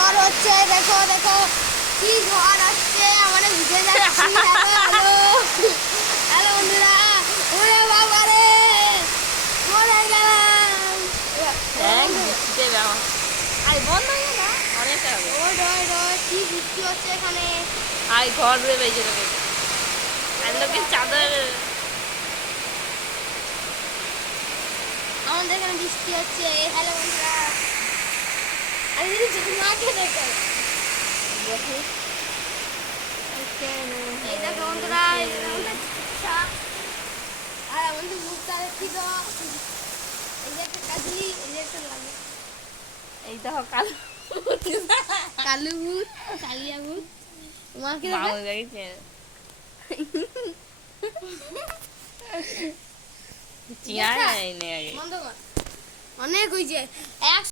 ঝড় হচ্ছে, দেখো দেখো কি ঝড় আসছে, আমরা ভিজে যাচ্ছি। হ্যালো হ্যালো বন্ধুরা, ওরে বাবা রে, মরে গেলাম। বন্ধ হয়ে না অনেকটা হবে। ওই ওই ওই কি বৃষ্টি হচ্ছে এখানে। আই ঘর ধরে বেজে দেবে আর লোকের চাদর। আমাদের এখানে বৃষ্টি হচ্ছে। হ্যালো বন্ধুরা, আরে দিদি মাকে দেখো, এই দেখো বন্ধুরা, এই যে আমাদের চিকিৎসা। আর আমাদের মুখটা দেখি তো, এই যে একটা কাজলি, এই যে একটা লাগে, এই দেখো কালো কালু ভূত, কালিয়া ভূত। মাকে দেখো, মামু দেখছে চিয়া নেই আগে বন্ধ কর। অনেক হয়েছে।